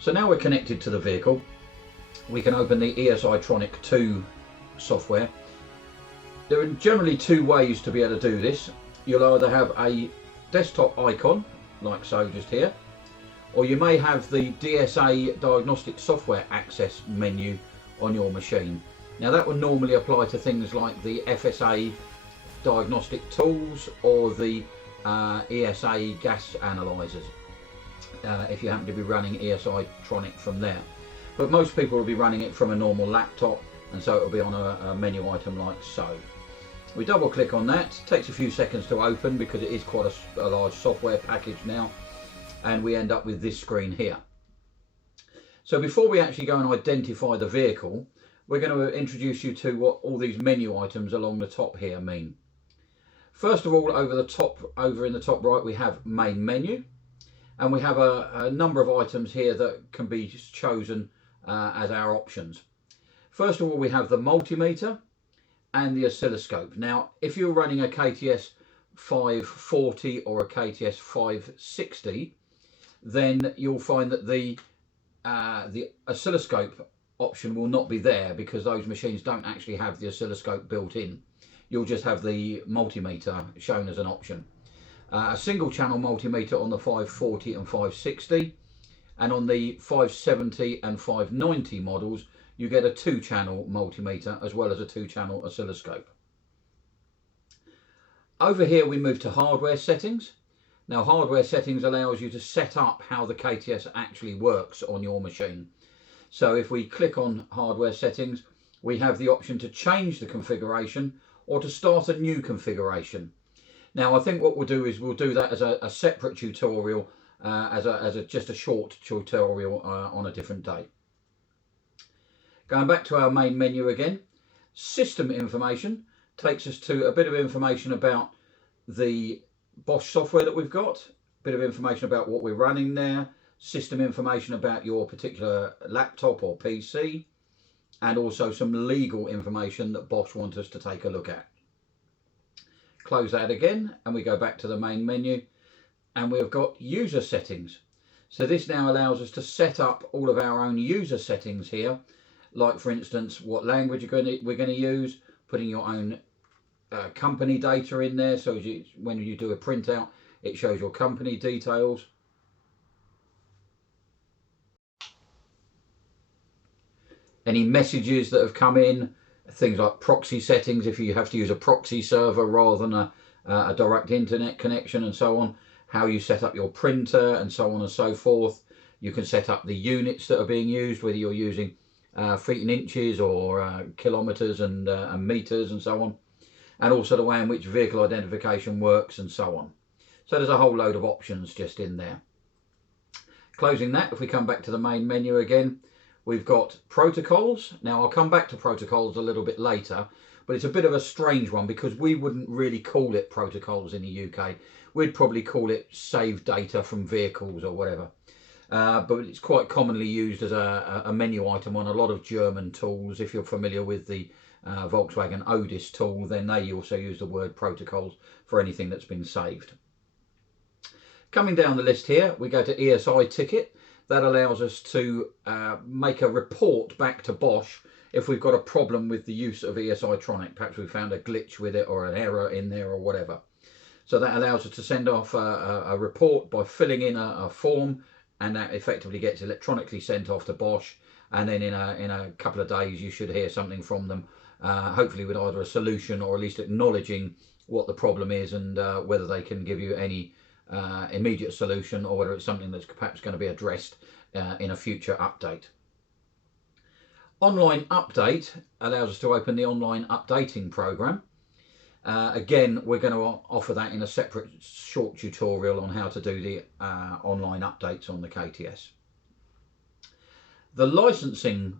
So now we're connected to the vehicle. We can open the ESI Tronic 2 software. There are generally two ways to be able to do this. You'll either have a desktop icon, like so just here, or you may have the DSA Diagnostic Software Access menu on your machine. Now that would normally apply to things like the FSA diagnostic tools or the ESA gas analyzers, if you happen to be running ESI Tronic from there. But most people will be running it from a normal laptop, and so it will be on a menu item like so. We double click on that. It takes a few seconds to open because it is quite a large software package now, and we end up with this screen here. So before we actually go and identify the vehicle, we're going to introduce you to what all these menu items along the top here mean. First of all, over in the top right, we have main menu, and we have a number of items here that can be chosen as our options. First of all, we have the multimeter and the oscilloscope. Now, if you're running a KTS 540 or a KTS 560, then you'll find that the oscilloscope option will not be there because those machines don't actually have the oscilloscope built in. You'll just have the multimeter shown as an option. A single channel multimeter on the 540 and 560, and on the 570 and 590 models you get a 2-channel multimeter as well as a 2-channel oscilloscope. Over here we move to hardware settings. Now hardware settings allows you to set up how the KTS actually works on your machine. So if we click on hardware settings, we have the option to change the configuration or to start a new configuration. Now I think what we'll do is we'll do that as a separate tutorial, just a short tutorial on a different day. Going back to our main menu again, system information takes us to a bit of information about the Bosch software that we've got, a bit of information about what we're running there, system information about your particular laptop or PC, and also some legal information that Bosch want us to take a look at. Close that again and we go back to the main menu, and we've got user settings. So this now allows us to set up all of our own user settings here, like for instance what language we're going to use, putting your own company data in there, so when you do a printout it shows your company details. Any messages that have come in, things like proxy settings, if you have to use a proxy server rather than a direct internet connection and so on, how you set up your printer and so on and so forth. You can set up the units that are being used, whether you're using feet and inches or kilometers and meters and so on, and also the way in which vehicle identification works and so on. So there's a whole load of options just in there. Closing that, if we come back to the main menu again, we've got protocols. Now I'll come back to protocols a little bit later, but it's a bit of a strange one because we wouldn't really call it protocols in the UK. We'd probably call it save data from vehicles or whatever. But it's quite commonly used as a menu item on a lot of German tools. If you're familiar with the Volkswagen Odis tool, then they also use the word protocols for anything that's been saved. Coming down the list here, we go to ESI ticket. That allows us to make a report back to Bosch if we've got a problem with the use of ESI Tronic. Perhaps we found a glitch with it or an error in there or whatever. So that allows us to send off a report by filling in a form, and that effectively gets electronically sent off to Bosch, and then in a couple of days you should hear something from them, hopefully with either a solution or at least acknowledging what the problem is and whether they can give you any immediate solution or whether it's something that's perhaps going to be addressed in a future update. Online update allows us to open the online updating program. Again, we're going to offer that in a separate short tutorial on how to do the online updates on the KTS. The licensing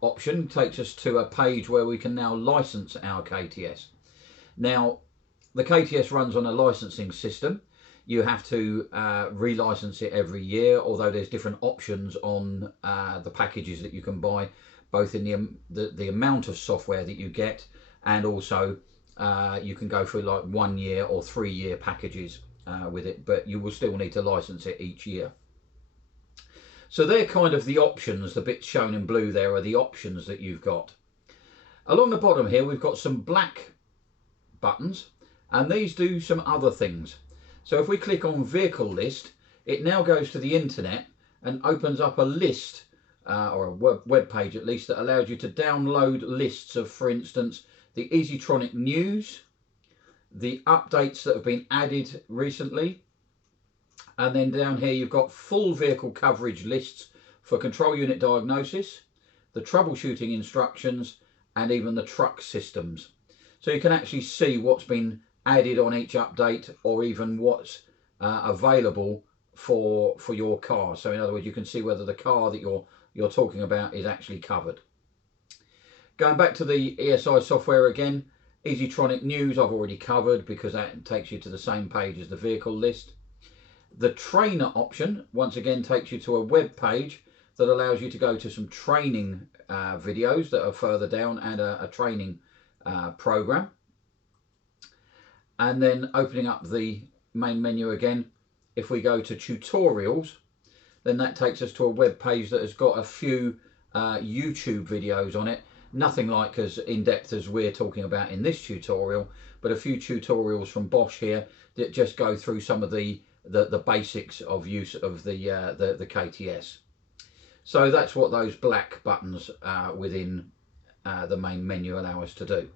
option takes us to a page where we can now license our KTS. Now, the KTS runs on a licensing system. You have to relicense it every year, although there's different options on the packages that you can buy, both in the amount of software that you get, and also you can go for like 1 year or 3 year packages with it, but you will still need to license it each year. So they're kind of the options. The bits shown in blue there are the options that you've got. Along the bottom here we've got some black buttons, and these do some other things. So if we click on Vehicle List, it now goes to the internet and opens up a list, or a web page at least, that allows you to download lists of, for instance, the Easytronic news, the updates that have been added recently, and then down here you've got full vehicle coverage lists for control unit diagnosis, the troubleshooting instructions, and even the truck systems. So you can actually see what's been added on each update, or even what's available for your car. So in other words, you can see whether the car that you're talking about is actually covered. Going back to the ESI software again, Easytronic News I've already covered because that takes you to the same page as the vehicle list. The trainer option once again takes you to a web page that allows you to go to some training videos that are further down, and a training program. And then opening up the main menu again, if we go to tutorials, then that takes us to a web page that has got a few YouTube videos on it. Nothing like as in-depth as we're talking about in this tutorial, but a few tutorials from Bosch here that just go through some of the basics of use of the KTS. So that's what those black buttons within the main menu allow us to do.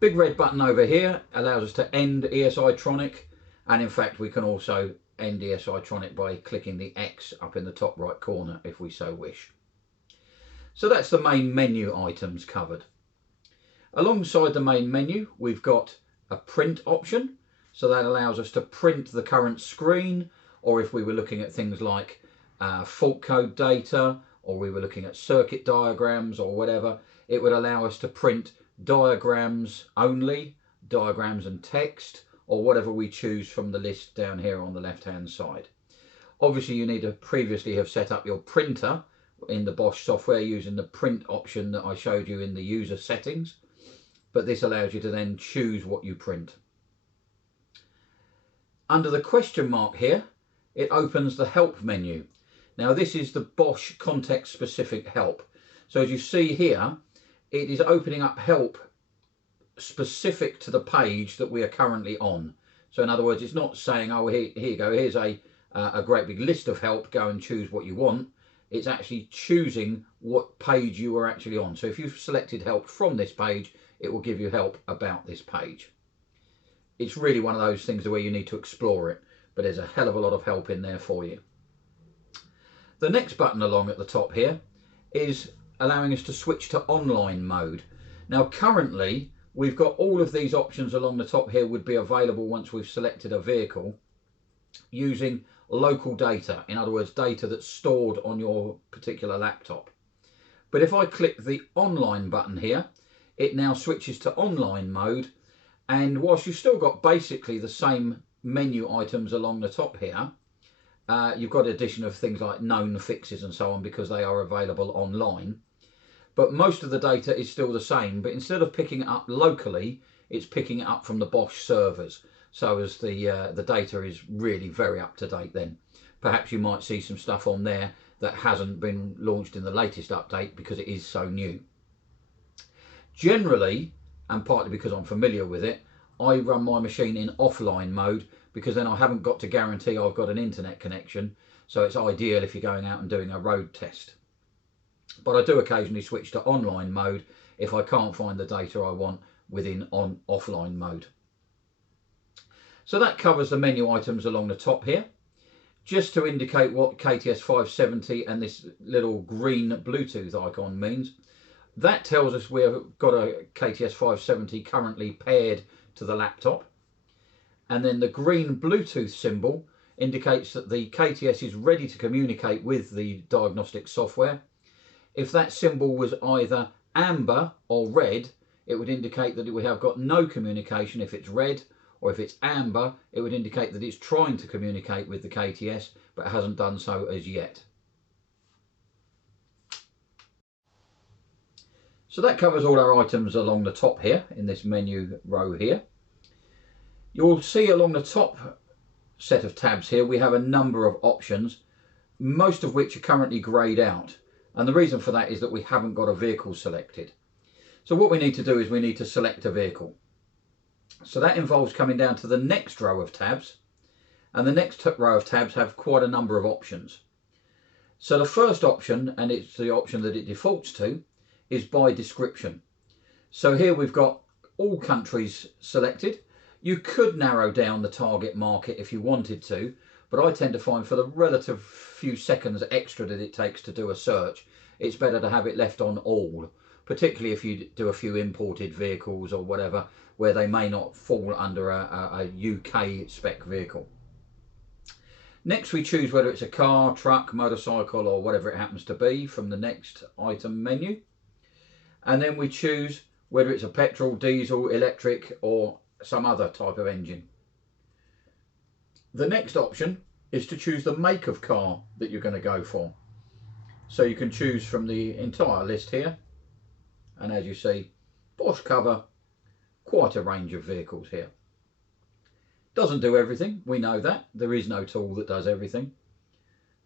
Big red button over here allows us to end ESI Tronic, and in fact we can also end ESI Tronic by clicking the X up in the top right corner if we so wish. So that's the main menu items covered. Alongside the main menu we've got a print option, so that allows us to print the current screen, or if we were looking at things like fault code data, or we were looking at circuit diagrams or whatever, it would allow us to print diagrams only, diagrams and text, or whatever we choose from the list down here on the left hand side. Obviously you need to previously have set up your printer in the Bosch software using the print option that I showed you in the user settings, but this allows you to then choose what you print. Under the question mark here, it opens the help menu. Now this is the Bosch context specific help. So as you see here, it is opening up help specific to the page that we are currently on. So in other words, it's not saying, oh, here you go, here's a great big list of help, go and choose what you want. It's actually choosing what page you are actually on. So if you've selected help from this page, it will give you help about this page. It's really one of those things where you need to explore it, but there's a hell of a lot of help in there for you. The next button along at the top here is allowing us to switch to online mode. Now currently we've got all of these options along the top here would be available once we've selected a vehicle using local data, in other words data that's stored on your particular laptop. But if I click the online button here, it now switches to online mode, and whilst you've still got basically the same menu items along the top here, you've got addition of things like known fixes and so on because they are available online. But most of the data is still the same, but instead of picking it up locally, it's picking it up from the Bosch servers. So as the data is really very up to date then. Perhaps you might see some stuff on there that hasn't been launched in the latest update because it is so new. Generally, and partly because I'm familiar with it, I run my machine in offline mode because then I haven't got to guarantee I've got an internet connection. So it's ideal if you're going out and doing a road test. But I do occasionally switch to online mode if I can't find the data I want within offline mode. So that covers the menu items along the top here. Just to indicate what KTS 570 and this little green Bluetooth icon means, that tells us we've got a KTS 570 currently paired to the laptop. And then the green Bluetooth symbol indicates that the KTS is ready to communicate with the diagnostic software. If that symbol was either amber or red, it would indicate that we have got no communication if it's red, or if it's amber, it would indicate that it's trying to communicate with the KTS, but hasn't done so as yet. So that covers all our items along the top here, in this menu row here. You'll see along the top set of tabs here, we have a number of options. most of which are currently greyed out. And the reason for that is that we haven't got a vehicle selected. So what we need to do is we need to select a vehicle. So that involves coming down to the next row of tabs, and the next row of tabs have quite a number of options. So the first option, and it's the option that it defaults to, is by description. So here we've got all countries selected. You could narrow down the target market if you wanted to, but I tend to find for the relative few seconds extra that it takes to do a search, it's better to have it left on all, particularly if you do a few imported vehicles or whatever, where they may not fall under a UK spec vehicle. Next we choose whether it's a car, truck, motorcycle or whatever it happens to be from the next item menu. And then we choose whether it's a petrol, diesel, electric or some other type of engine. The next option is to choose the make of car that you're going to go for. So you can choose from the entire list here. And as you see, Bosch cover quite a range of vehicles here. Doesn't do everything, we know that. There is no tool that does everything.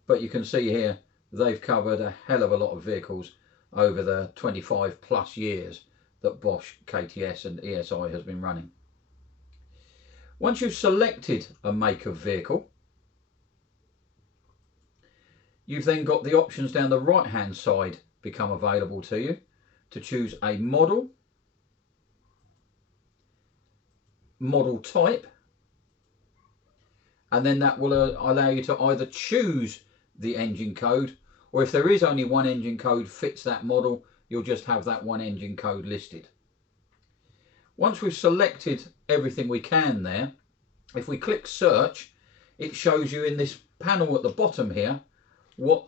But you can see here, they've covered a hell of a lot of vehicles over the 25 plus years that Bosch, KTS and ESI has been running. Once you've selected a make of vehicle, you've then got the options down the right hand side become available to you to choose a model, model type, and then that will allow you to either choose the engine code, or if there is only one engine code fits that model, you'll just have that one engine code listed. Once we've selected everything we can there, if we click search, it shows you in this panel at the bottom here what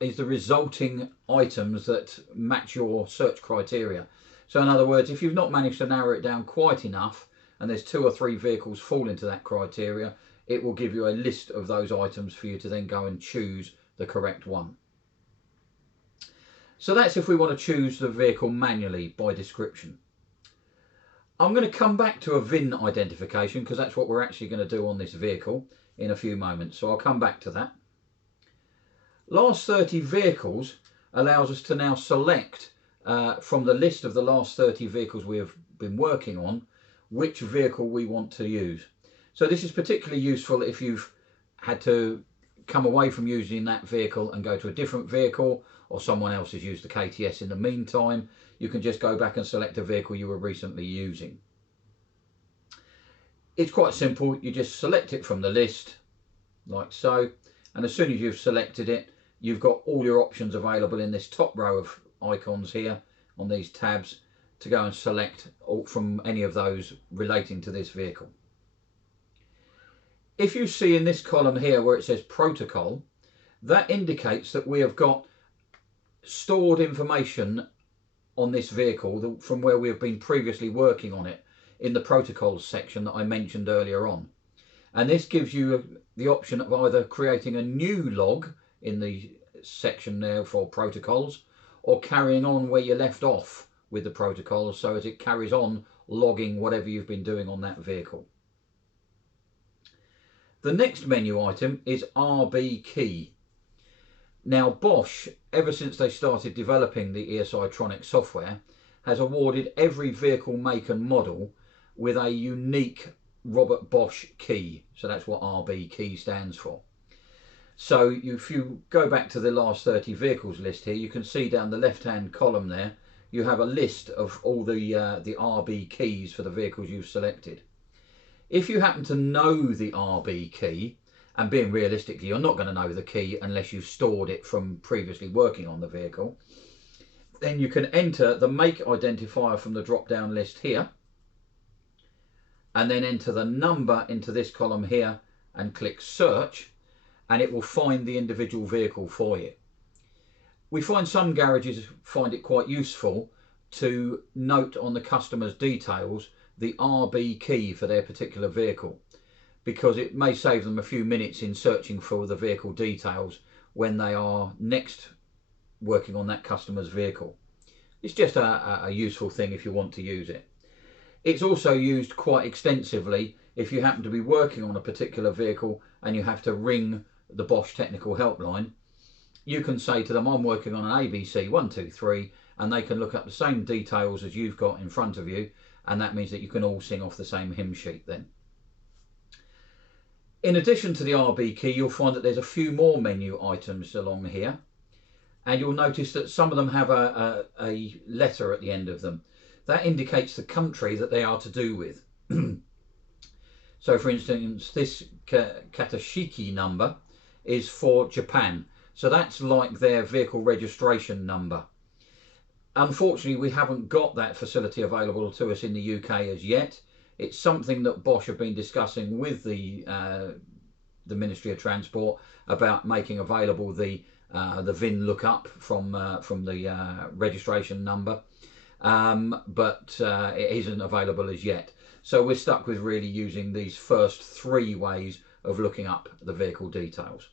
is the resulting items that match your search criteria. So in other words, if you've not managed to narrow it down quite enough and there's 2 or 3 vehicles fall into that criteria, it will give you a list of those items for you to then go and choose the correct one. So that's if we want to choose the vehicle manually by description. I'm going to come back to a VIN identification because that's what we're actually going to do on this vehicle in a few moments. So I'll come back to that. Last 30 vehicles allows us to now select from the list of the last 30 vehicles we have been working on which vehicle we want to use. So this is particularly useful if you've had to come away from using that vehicle and go to a different vehicle, or someone else has used the KTS in the meantime. You can just go back and select a vehicle you were recently using. It's quite simple. You just select it from the list like so, and as soon as you've selected it, you've got all your options available in this top row of icons here on these tabs to go and select from any of those relating to this vehicle. If you see in this column here where it says protocol, that indicates that we have got stored information on this vehicle from where we have been previously working on it in the protocols section that I mentioned earlier on. And this gives you the option of either creating a new log in the section there for protocols, or carrying on where you left off with the protocols so as it carries on logging whatever you've been doing on that vehicle. The next menu item is RB key. Now Bosch, ever since they started developing the ESI Tronic software, has awarded every vehicle make and model with a unique Robert Bosch key. So that's what RB key stands for. So if you go back to the last 30 vehicles list here, you can see down the left hand column there, you have a list of all the RB keys for the vehicles you've selected. If you happen to know the RB key, and being realistically, you're not going to know the key unless you've stored it from previously working on the vehicle, then you can enter the make identifier from the drop down list here, and then enter the number into this column here and click search, and it will find the individual vehicle for you. We find some garages find it quite useful to note on the customer's details the RB key for their particular vehicle, because it may save them a few minutes in searching for the vehicle details when they are next working on that customer's vehicle. It's just a useful thing if you want to use it. It's also used quite extensively if you happen to be working on a particular vehicle and you have to ring the Bosch technical helpline, you can say to them, I'm working on an ABC 123, and they can look up the same details as you've got in front of you, and that means that you can all sing off the same hymn sheet then. In addition to the RB key, you'll find that there's a few more menu items along here, and you'll notice that some of them have a letter at the end of them. That indicates the country that they are to do with. So for instance, this Katashiki number is for Japan. So that's like their vehicle registration number. Unfortunately, we haven't got that facility available to us in the UK as yet. It's something that Bosch have been discussing with the Ministry of Transport about making available the VIN lookup from the registration number, but it isn't available as yet. So we're stuck with really using these first three ways of looking up the vehicle details.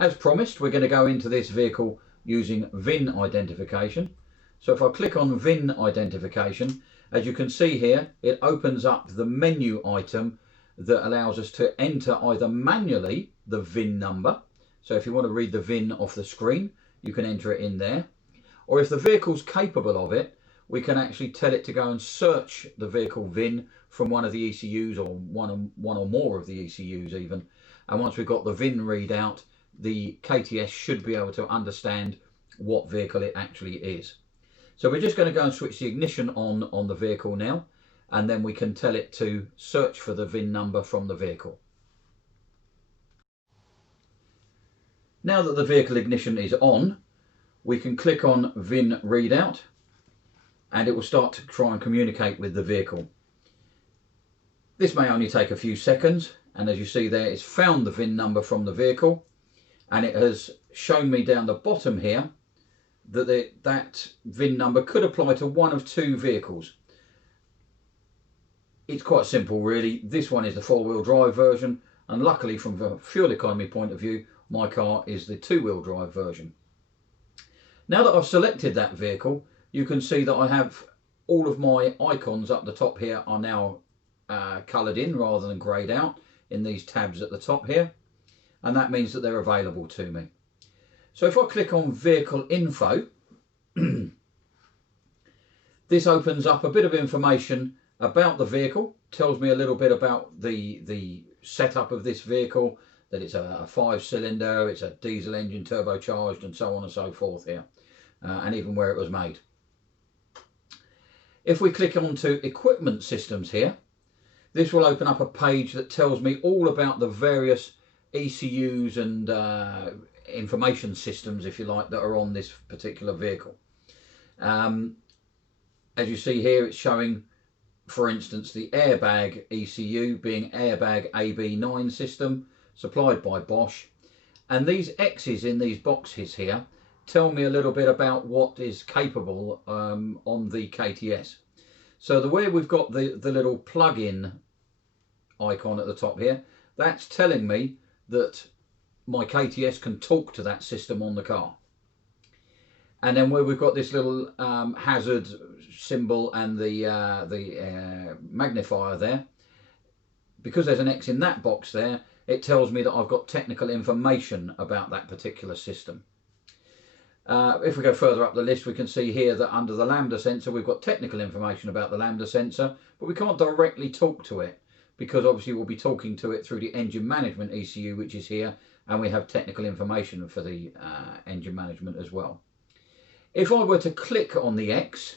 As promised, we're going to go into this vehicle using VIN identification. So if I click on VIN identification, as you can see here, it opens up the menu item that allows us to enter either manually the VIN number. So if you want to read the VIN off the screen, you can enter it in there. Or if the vehicle's capable of it, we can actually tell it to go and search the vehicle VIN from one of the ECUs, or one or more of the ECUs even. And once we've got the VIN readout, the KTS should be able to understand what vehicle it actually is. So we're just going to go and switch the ignition on the vehicle now, and then we can tell it to search for the VIN number from the vehicle. Now that the vehicle ignition is on, we can click on VIN readout, and it will start to try and communicate with the vehicle. This may only take a few seconds, and as you see there, it's found the VIN number from the vehicle, and it has shown me down the bottom here that that VIN number could apply to one of two vehicles. It's quite simple really. This one is the four-wheel drive version, and luckily from a fuel economy point of view, my car is the two-wheel drive version. Now that I've selected that vehicle, you can see that I have all of my icons up the top here are now coloured in rather than greyed out in these tabs at the top here, and that means that they're available to me. So if I click on vehicle info, this opens up a bit of information about the vehicle, tells me a little bit about the setup of this vehicle, that it's a 5-cylinder, it's a diesel engine turbocharged, and so on and so forth here, and even where it was made. If we click onto equipment systems here, this will open up a page that tells me all about the various ECUs and information systems, if you like, that are on this particular vehicle. As you see here, it's showing, for instance, the airbag ECU being airbag AB9 system supplied by Bosch, and these X's in these boxes here tell me a little bit about what is capable on the KTS. So the way we've got the little plug-in icon at the top here, that's telling me that my KTS can talk to that system on the car. And then where we've got this little hazard symbol and the magnifier there, because there's an X in that box there, it tells me that I've got technical information about that particular system. If we go further up the list, we can see here that under the lambda sensor, we've got technical information about the lambda sensor, but we can't directly talk to it, because obviously we'll be talking to it through the engine management ECU, which is here, and we have technical information for the engine management as well. If I were to click on the X,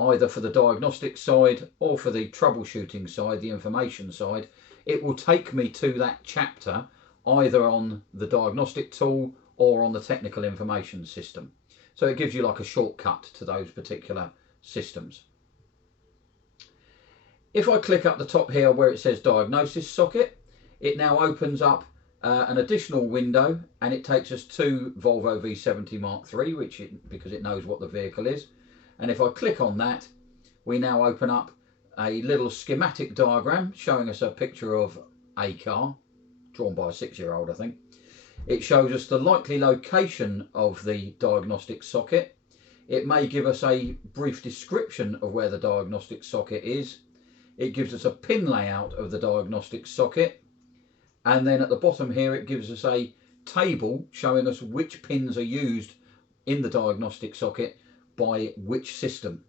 either for the diagnostic side or for the troubleshooting side, the information side, it will take me to that chapter either on the diagnostic tool or on the technical information system. So it gives you like a shortcut to those particular systems. If I click up the top here where it says diagnosis socket, it now opens up an additional window, and it takes us to Volvo V70 Mark III, because it knows what the vehicle is. And if I click on that, we now open up a little schematic diagram showing us a picture of a car, drawn by a 6-year-old, I think. It shows us the likely location of the diagnostic socket. It may give us a brief description of where the diagnostic socket is. It gives us a pin layout of the diagnostic socket, And then at the bottom here, it gives us a table showing us which pins are used in the diagnostic socket by which system.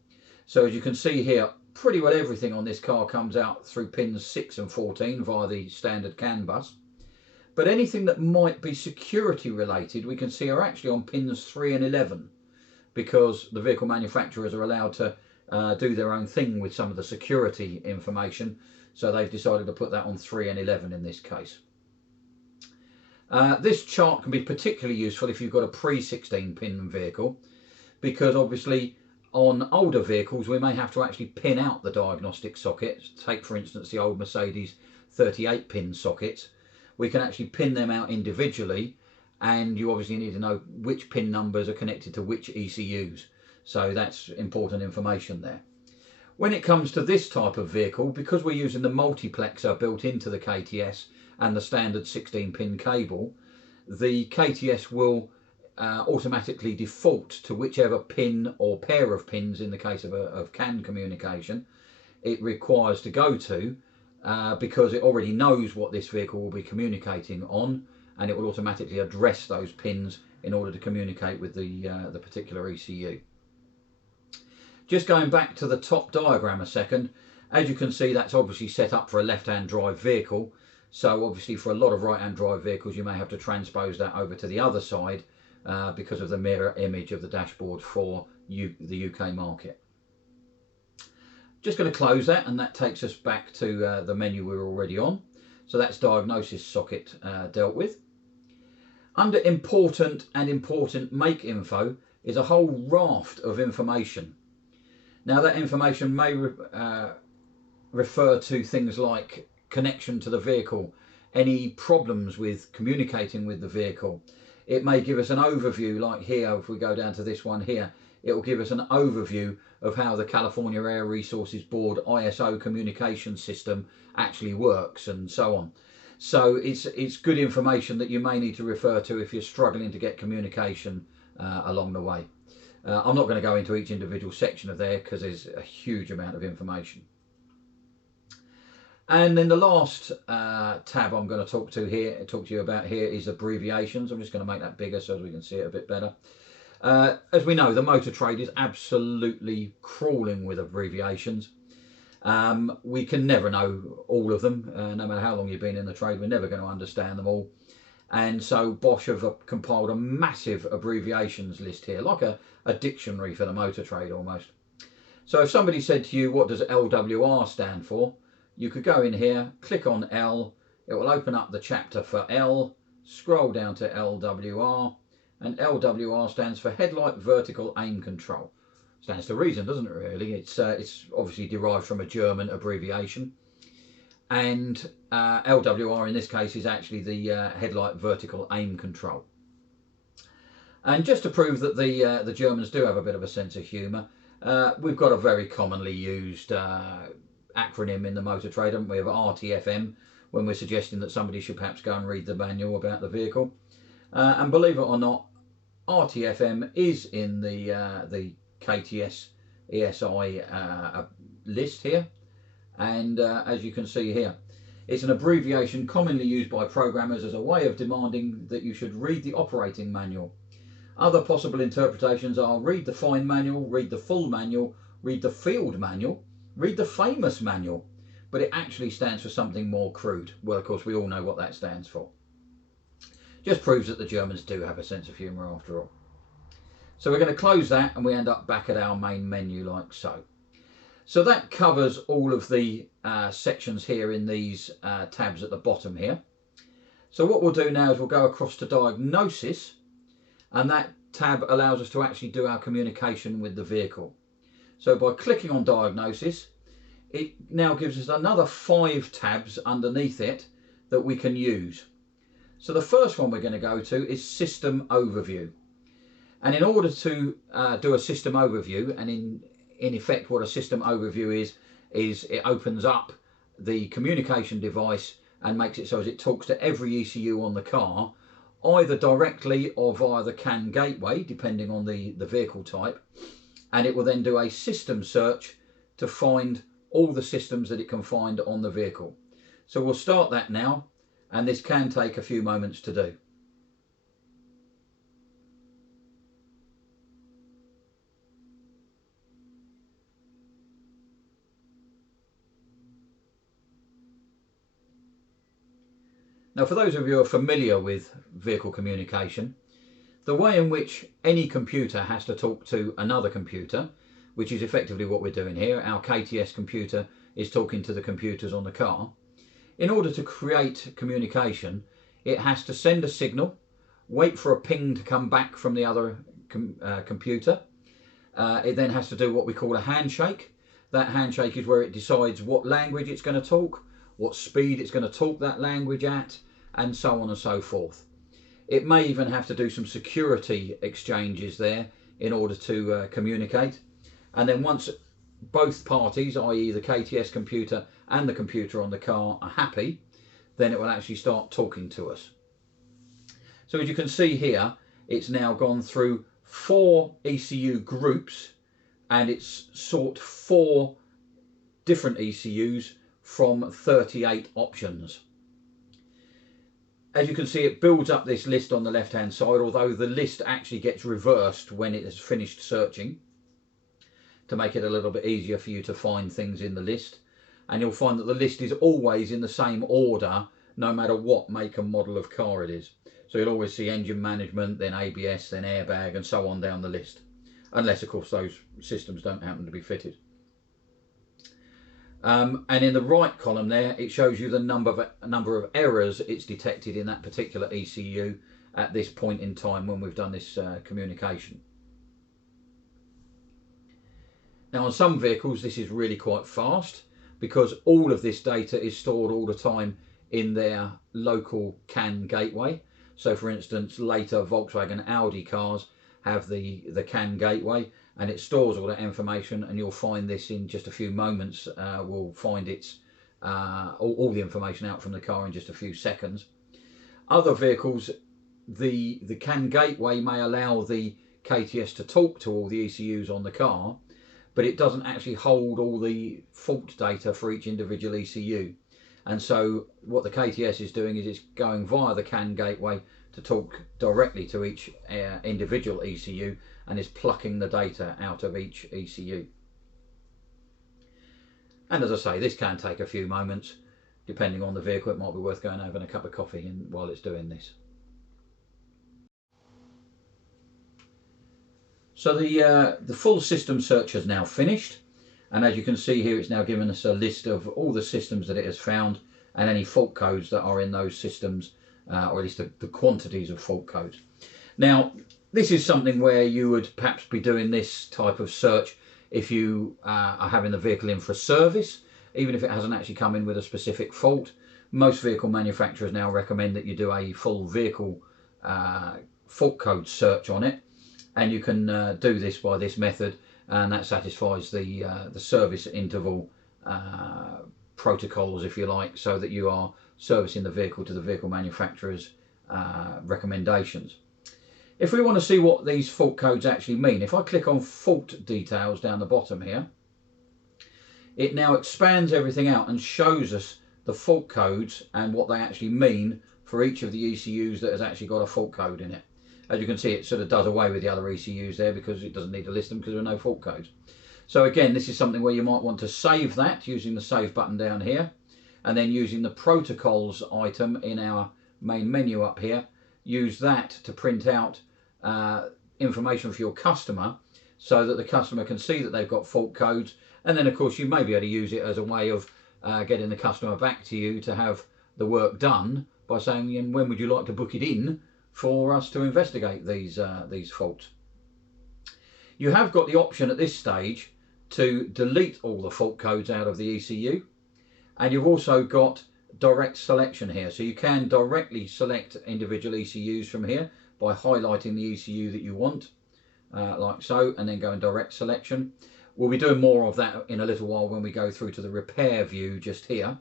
So as you can see here, pretty well everything on this car comes out through pins 6 and 14 via the standard CAN bus. But anything that might be security related, we can see are actually on pins 3 and 11, because the vehicle manufacturers are allowed to do their own thing with some of the security information. So they've decided to put that on 3 and 11 in this case. This chart can be particularly useful if you've got a pre-16 pin vehicle, because obviously on older vehicles we may have to actually pin out the diagnostic sockets. Take for instance the old Mercedes 38 pin sockets. We can actually pin them out individually, and you obviously need to know which pin numbers are connected to which ECUs. So that's important information there. When it comes to this type of vehicle, because we're using the multiplexer built into the KTS and the standard 16 pin cable, the KTS will automatically default to whichever pin or pair of pins, in the case of CAN communication, it requires to go to, because it already knows what this vehicle will be communicating on, and it will automatically address those pins in order to communicate with the particular ECU. Just going back to the top diagram a second, as you can see, that's obviously set up for a left-hand drive vehicle. So obviously for a lot of right-hand drive vehicles, you may have to transpose that over to the other side because of the mirror image of the dashboard for the UK market. Just going to close that, and that takes us back to the menu we were already on. So that's diagnosis socket dealt with. Under important and important make info is a whole raft of information. Now that information may refer to things like connection to the vehicle, any problems with communicating with the vehicle. It may give us an overview, like here, if we go down to this one here, it will give us an overview of how the California Air Resources Board ISO communication system actually works, and so on. So it's good information that you may need to refer to if you're struggling to get communication along the way. I'm not going to go into each individual section of there because there's a huge amount of information. And then the last tab I'm going to talk to you about here is abbreviations. I'm just going to make that bigger so we can see it a bit better. As we know, the motor trade is absolutely crawling with abbreviations. We can never know all of them, no matter how long you've been in the trade. We're never going to understand them all. And so Bosch have compiled a massive abbreviations list here, like a dictionary for the motor trade almost. So if somebody said to you, what does LWR stand for? You could go in here, click on L, it will open up the chapter for L, scroll down to LWR, and LWR stands for Headlight Vertical Aim Control. Stands to reason, doesn't it really? It's obviously derived from a German abbreviation. And LWR in this case is actually the Headlight Vertical Aim Control. And just to prove that the Germans do have a bit of a sense of humour, we've got a very commonly used acronym in the motor trade, haven't we, of RTFM, when we're suggesting that somebody should perhaps go and read the manual about the vehicle. And believe it or not, RTFM is in the KTS ESI list here. And as you can see here, it's an abbreviation commonly used by programmers as a way of demanding that you should read the operating manual. Other possible interpretations are read the fine manual, read the full manual, read the field manual, read the famous manual, but it actually stands for something more crude. Well, of course, we all know what that stands for. Just proves that the Germans do have a sense of humour after all. So we're going to close that, and we end up back at our main menu like so. So that covers all of the sections here in these tabs at the bottom here. So what we'll do now is we'll go across to diagnosis, and that tab allows us to actually do our communication with the vehicle. So by clicking on diagnosis, it now gives us another 5 tabs underneath it that we can use. So the first one we're going to go to is system overview. And in order to do a system overview, and in effect what a system overview is it opens up the communication device and makes it so as it talks to every ECU on the car, either directly or via the CAN gateway, depending on the vehicle type. And it will then do a system search to find all the systems that it can find on the vehicle. So we'll start that now, and this can take a few moments to do. Now, for those of you who are familiar with vehicle communication, the way in which any computer has to talk to another computer, which is effectively what we're doing here, our KTS computer is talking to the computers on the car. In order to create communication, it has to send a signal, wait for a ping to come back from the other computer. It then has to do what we call a handshake. That handshake is where it decides what language it's going to talk, what speed it's going to talk that language at, and so on and so forth. It may even have to do some security exchanges there in order to communicate. And then once both parties, i.e. the KTS computer and the computer on the car, are happy, then it will actually start talking to us. So as you can see here, it's now gone through 4 ECU groups, and it's sought 4 different ECUs from 38 options. As you can see, it builds up this list on the left hand side, although the list actually gets reversed when it has finished searching, to make it a little bit easier for you to find things in the list. And you'll find that the list is always in the same order, no matter what make and model of car it is. So you'll always see engine management, then ABS, then airbag, and so on down the list, unless of course those systems don't happen to be fitted. And in the right column there, it shows you the number of errors it's detected in that particular ECU at this point in time when we've done this communication. Now, on some vehicles this is really quite fast, because all of this data is stored all the time in their local CAN gateway. So for instance, later Volkswagen Audi cars have the CAN gateway, and it stores all that information, and you'll find this in just a few moments. We'll find its all the information out from the car in just a few seconds. Other vehicles, the CAN gateway may allow the KTS to talk to all the ECUs on the car, but it doesn't actually hold all the fault data for each individual ECU. And so what the KTS is doing is it's going via the CAN gateway to talk directly to each individual ECU, and is plucking the data out of each ECU. And as I say, this can take a few moments. Depending on the vehicle, it might be worth going over and a cup of coffee while it's doing this. So the full system search has now finished, and as you can see here, it's now given us a list of all the systems that it has found and any fault codes that are in those systems, or at least the quantities of fault codes. Now, this is something where you would perhaps be doing this type of search if you are having the vehicle in for a service, even if it hasn't actually come in with a specific fault. Most vehicle manufacturers now recommend that you do a full vehicle fault code search on it, and you can do this by this method, and that satisfies the service interval protocols, if you like, so that you are servicing the vehicle to the vehicle manufacturer's recommendations. If we want to see what these fault codes actually mean, if I click on fault details down the bottom here, it now expands everything out and shows us the fault codes and what they actually mean for each of the ECUs that has actually got a fault code in it. As you can see, it sort of does away with the other ECUs there because it doesn't need to list them because there are no fault codes. So again, this is something where you might want to save that using the save button down here, and then using the protocols item in our main menu up here, use that to print out information for your customer so that the customer can see that they've got fault codes. And then of course you may be able to use it as a way of getting the customer back to you to have the work done by saying, when would you like to book it in for us to investigate these faults. You have got the option at this stage to delete all the fault codes out of the ECU, and you've also got direct selection here, so you can directly select individual ECUs from here by highlighting the ECU that you want, like so, and then go in direct selection. We'll be doing more of that in a little while when we go through to the repair view just here.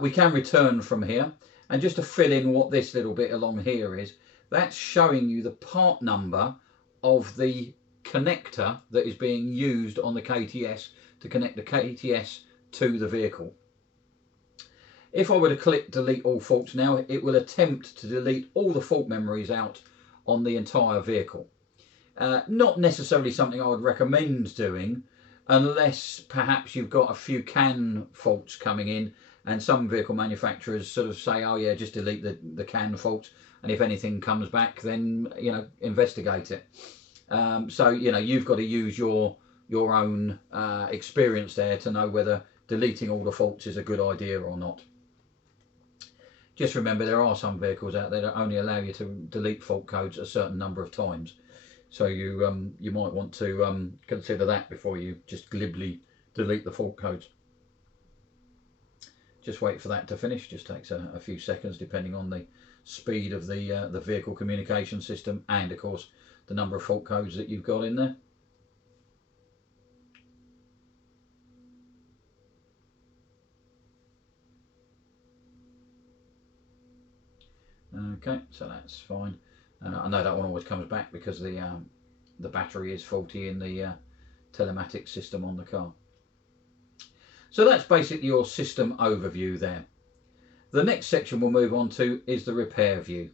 We can return from here, and just to fill in what this little bit along here is, that's showing you the part number of the connector that is being used on the KTS to connect the KTS to the vehicle. If I were to click delete all faults now, it will attempt to delete all the fault memories out on the entire vehicle. Not necessarily something I would recommend doing unless perhaps you've got a few CAN faults coming in, and some vehicle manufacturers sort of say, oh yeah, just delete the CAN faults, and if anything comes back, then investigate it. So you've got to use your own experience there to know whether deleting all the faults is a good idea or not. Just remember, there are some vehicles out there that only allow you to delete fault codes a certain number of times. So you might want to consider that before you just glibly delete the fault codes. Just wait for that to finish. Just takes a few seconds depending on the speed of the vehicle communication system, and of course the number of fault codes that you've got in there. Okay, so that's fine. I know that one always comes back because the battery is faulty in the telematics system on the car. So that's basically your system overview there. The next section we'll move on to is the repair view.